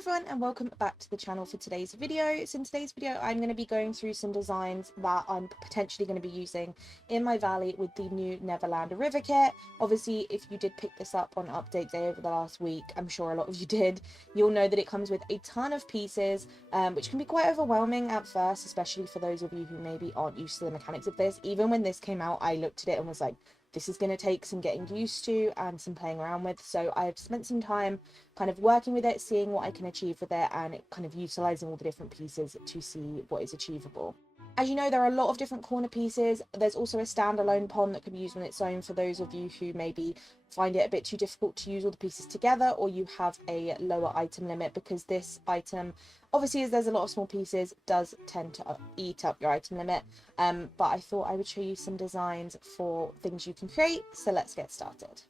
everyone and welcome back to the channel for today's video. So in today's video I'm going to be going through some designs that I'm potentially going to be using in my valley with the new Neverland River Kit. Obviously if you did pick this up on update day over the last week, I'm sure a lot of you did, you'll know that it comes with a ton of pieces, which can be quite overwhelming at first, especially for those of you who maybe aren't used to the mechanics of this. Even when this came out I looked at it and was like, this is going to take some getting used to and some playing around with. So I've spent some time kind of working with it, seeing what I can achieve with it, and kind of utilizing all the different pieces to see what is achievable. As you know, there are a lot of different corner pieces. There's also a standalone pond that can be used on its own for those of you who maybe find it a bit too difficult to use all the pieces together, or you have a lower item limit, because this item, obviously as there's a lot of small pieces, does tend to eat up your item limit. But I thought I would show you some designs for things you can create, so let's get started.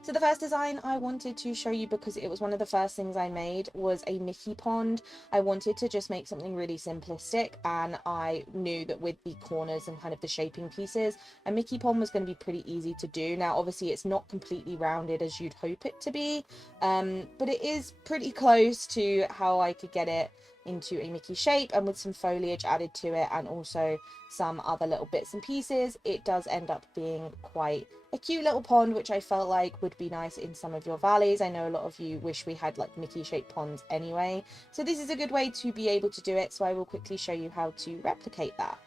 So the first design I wanted to show you, because it was one of the first things I made, was a Mickey pond. I wanted to just make something really simplistic, and I knew that with the corners and kind of the shaping pieces, a Mickey pond was going to be pretty easy to do. Now obviously it's not completely rounded as you'd hope it to be, but it is pretty close to how I could get it into a Mickey shape, and with some foliage added to it and also some other little bits and pieces, it does end up being quite a cute little pond, which I felt like would be nice in some of your valleys. I know a lot of you wish we had like Mickey shaped ponds anyway, so this is a good way to be able to do it, so I will quickly show you how to replicate that.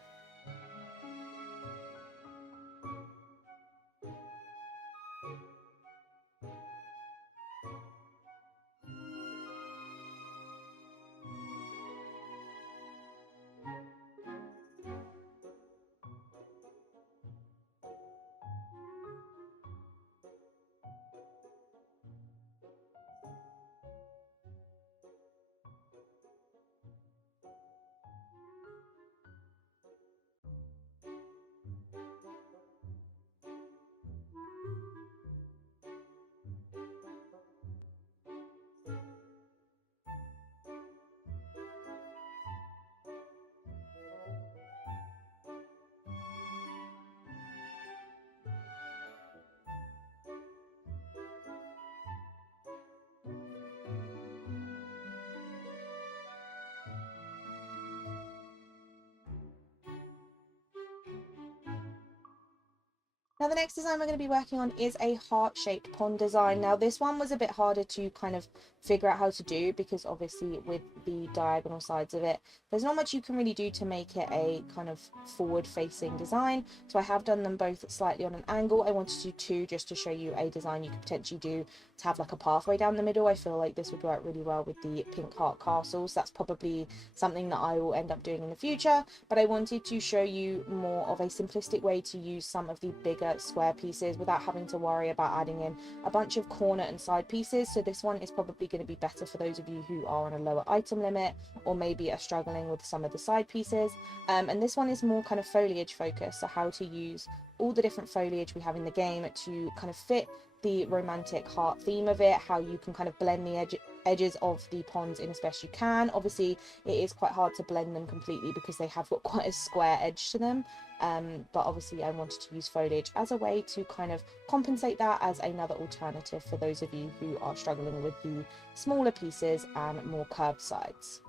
Now the next design we're going to be working on is a heart-shaped pond design. Now this one was a bit harder to kind of figure out how to do, because obviously with the diagonal sides of it, there's not much you can really do to make it a kind of forward-facing design. So I have done them both slightly on an angle. I wanted to do two just to show you a design you could potentially do to have like a pathway down the middle. I feel like this would work really well with the pink heart castles. That's probably something that I will end up doing in the future, but I wanted to show you more of a simplistic way to use some of the bigger square pieces without having to worry about adding in a bunch of corner and side pieces. So this one is probably going to be better for those of you who are on a lower item limit, or maybe are struggling with some of the side pieces. And this one is more kind of foliage focused, so how to use all the different foliage we have in the game to kind of fit the romantic heart theme of it, how you can kind of blend the edges of the ponds in as best you can. Obviously it is quite hard to blend them completely because they have got quite a square edge to them, but obviously I wanted to use foliage as a way to kind of compensate that, as another alternative for those of you who are struggling with the smaller pieces and more curved sides.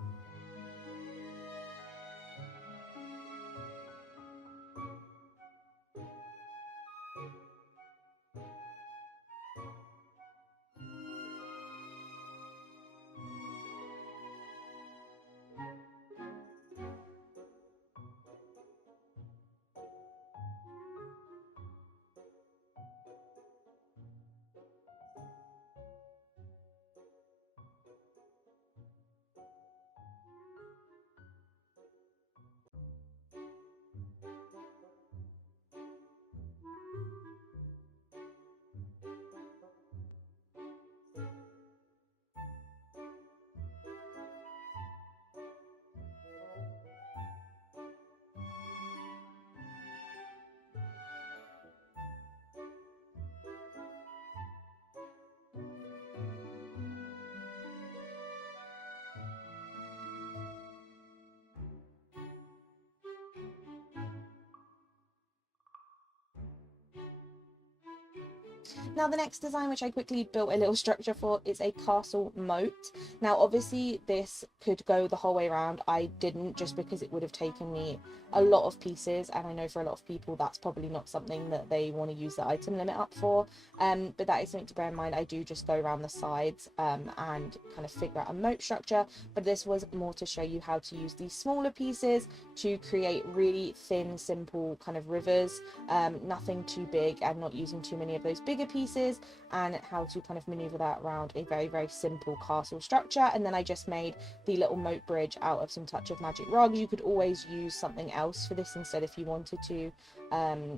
Now the next design, which I quickly built a little structure for, is a castle moat. Now obviously this could go the whole way around. I didn't, just because it would have taken me a lot of pieces, and I know for a lot of people that's probably not something that they want to use the item limit up for, but that is something to bear in mind. I do just go around the sides and kind of figure out a moat structure, but this was more to show you how to use these smaller pieces to create really thin, simple kind of rivers, nothing too big and not using too many of those bigger pieces, and how to kind of maneuver that around a very, very simple castle structure. And then I just made the little moat bridge out of some Touch of Magic rugs. You could always use something else for this instead if you wanted to,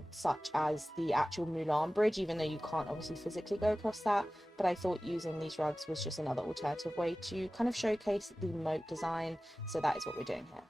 such as the actual Mulan bridge, even though you can't obviously physically go across that. But I thought using these rugs was just another alternative way to kind of showcase the moat design. So that is what we're doing here.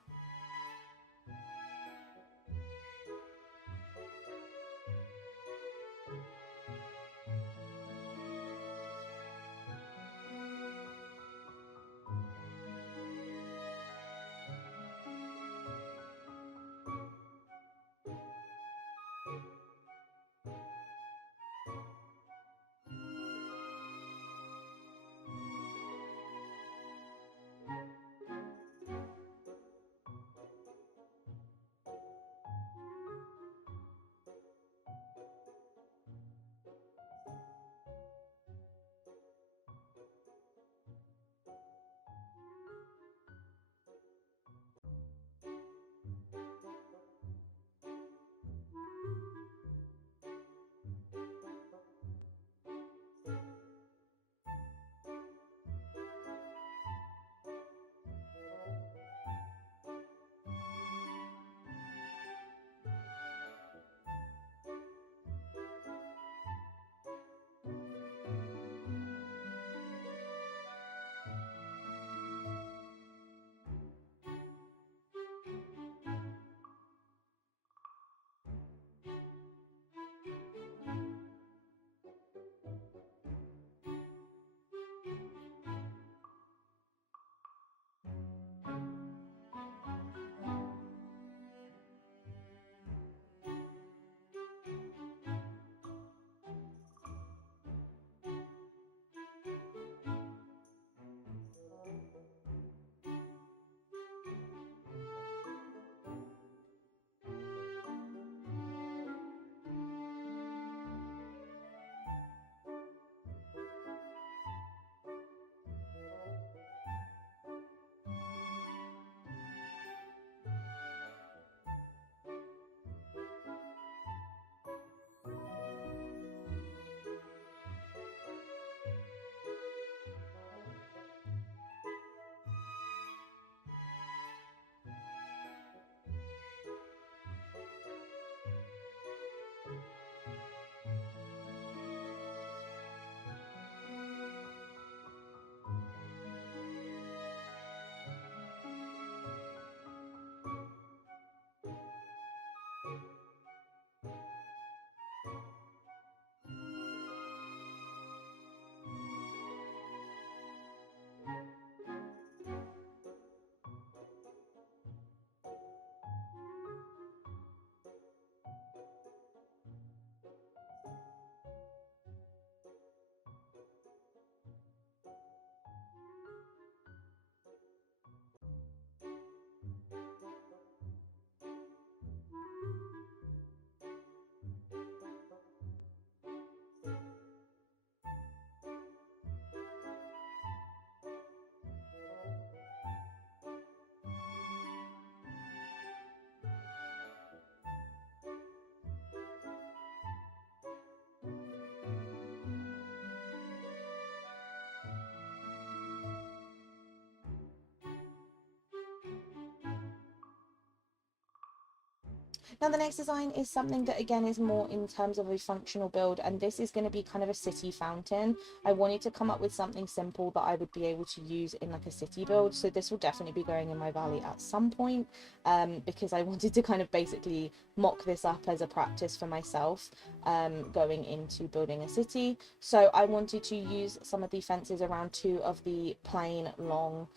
Now the next design is something that again is more in terms of a functional build, and this is going to be kind of a city fountain. I wanted to come up with something simple that I would be able to use in like a city build, so this will definitely be going in my valley at some point, because I wanted to kind of basically mock this up as a practice for myself, going into building a city. So I wanted to use some of the fences around two of the plain long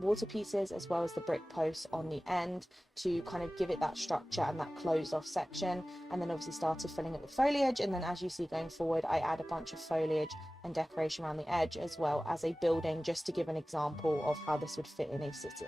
water pieces as well as the brick posts on the end to kind of give it that structure and that closed off section. And then obviously started filling it with foliage, and then as you see going forward, I add a bunch of foliage and decoration around the edge as well as a building, just to give an example of how this would fit in a city.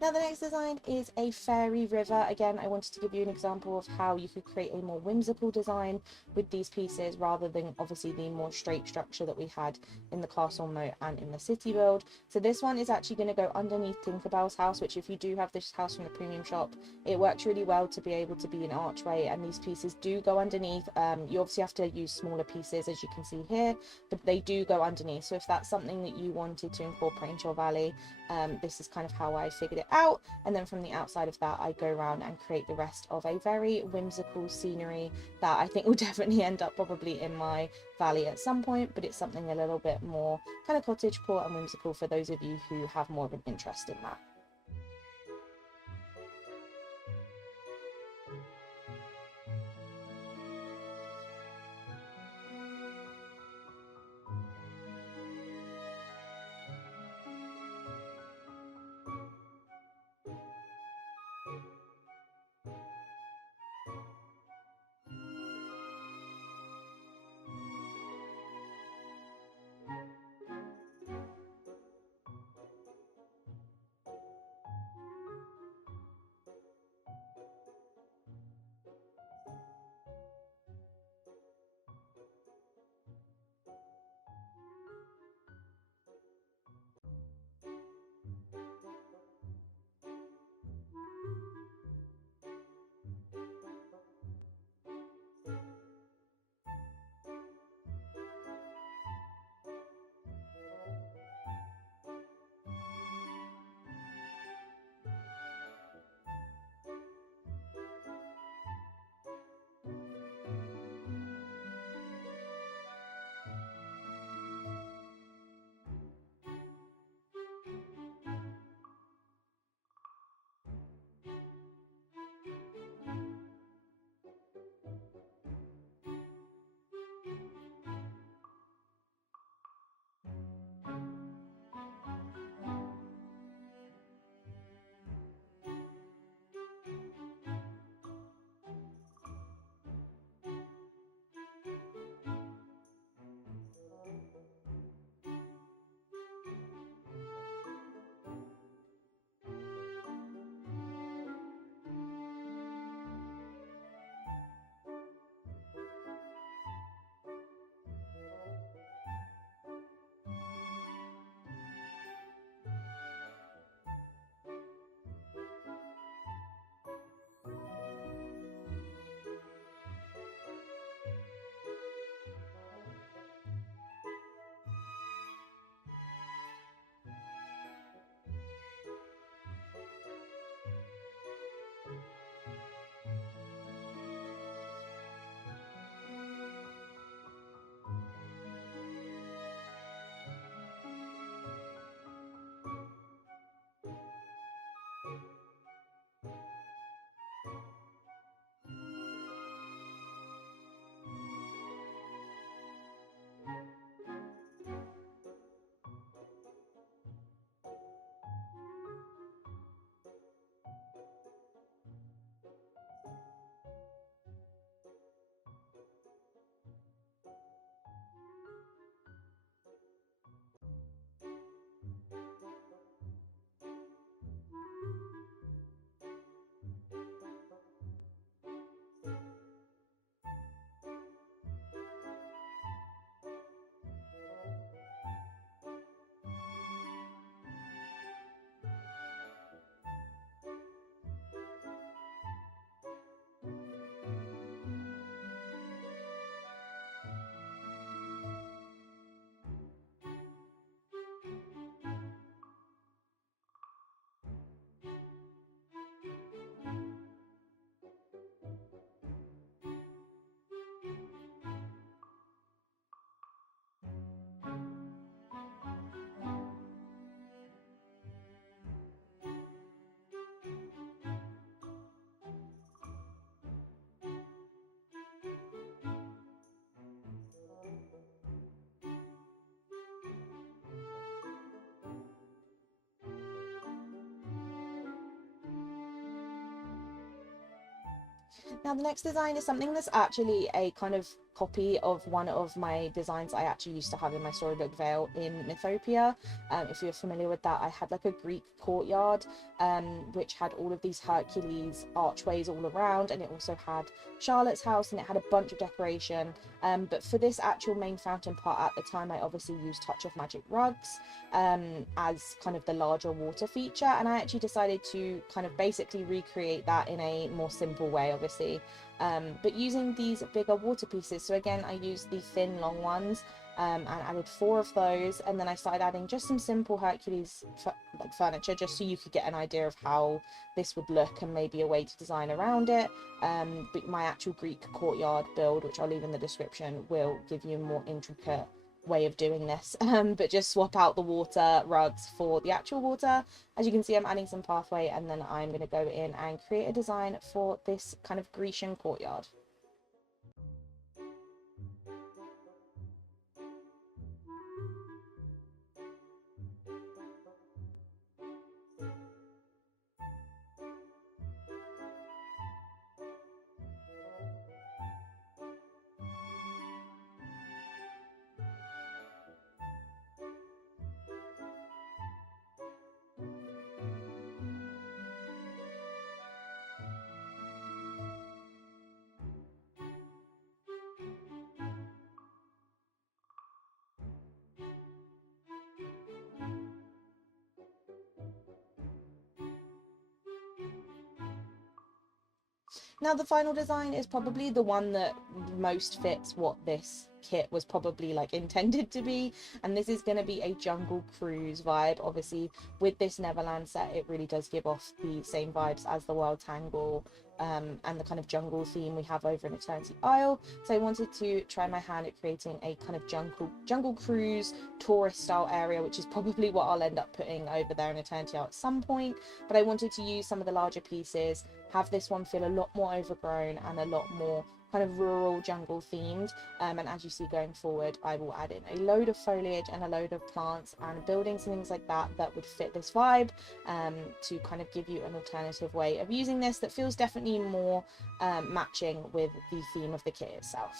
Now the next design is a fairy river. Again, I wanted to give you an example of how you could create a more whimsical design with these pieces rather than obviously the more straight structure that we had in the castle moat and in the city build. So this one is actually going to go underneath Tinkerbell's house, which if you do have this house from the premium shop, it works really well to be able to be an archway, and these pieces do go underneath. You obviously have to use smaller pieces, as you can see here, but they do go underneath. So if that's something that you wanted to incorporate into your valley, this is kind of how I figured it out. And then from the outside of that, I go around and create the rest of a very whimsical scenery that I think will definitely end up probably in my valley at some point, but it's something a little bit more kind of cottagecore and whimsical for those of you who have more of an interest in that. Now the next design is something that's actually a kind of copy of one of my designs I actually used to have in my storybook veil in Mythopia. If you're familiar with that, I had like a Greek courtyard, which had all of these Hercules archways all around, and it also had Charlotte's house, and it had a bunch of decoration. But for this actual main fountain part at the time, I obviously used Touch of Magic rugs as kind of the larger water feature, and I actually decided to kind of basically recreate that in a more simple way, obviously. But using these bigger water pieces, so again I used the thin long ones, and added 4 of those, and then I started adding just some simple Hercules like furniture, just so you could get an idea of how this would look and maybe a way to design around it. But my actual Greek courtyard build, which I'll leave in the description, will give you a more intricate way of doing this. But just swap out the water rugs for the actual water. As you can see, I'm adding some pathway, and then I'm going to go in and create a design for this kind of Grecian courtyard. Now the final design is probably the one that most fits what this kit was probably like intended to be, and this is going to be a jungle cruise vibe. Obviously with this Neverland set, it really does give off the same vibes as the Wild Tangle and the kind of jungle theme we have over in Eternity Isle. So I wanted to try my hand at creating a kind of jungle cruise tourist style area, which is probably what I'll end up putting over there in Eternity Isle at some point. But I wanted to use some of the larger pieces, have this one feel a lot more overgrown and a lot more kind of rural jungle themed, and as you see going forward, I will add in a load of foliage and a load of plants and buildings and things like that that would fit this vibe, to kind of give you an alternative way of using this that feels definitely more matching with the theme of the kit itself.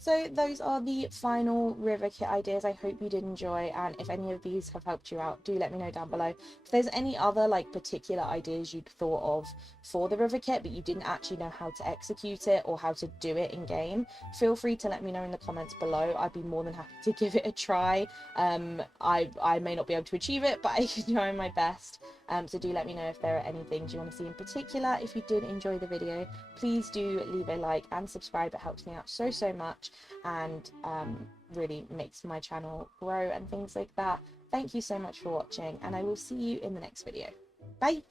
So those are the final river kit ideas. I hope you did enjoy, and if any of these have helped you out, do let me know down below. If there's any other like particular ideas you'd thought of for the river kit but you didn't actually know how to execute it or how to do it in game, feel free to let me know in the comments below. I'd be more than happy to give it a try. I may not be able to achieve it, but I can try my best. So do let me know if there are any things you want to see in particular. If you did enjoy the video, please do leave a like and subscribe. It helps me out so much, and really makes my channel grow and things like that. Thank you so much for watching, and I will see you in the next video. Bye!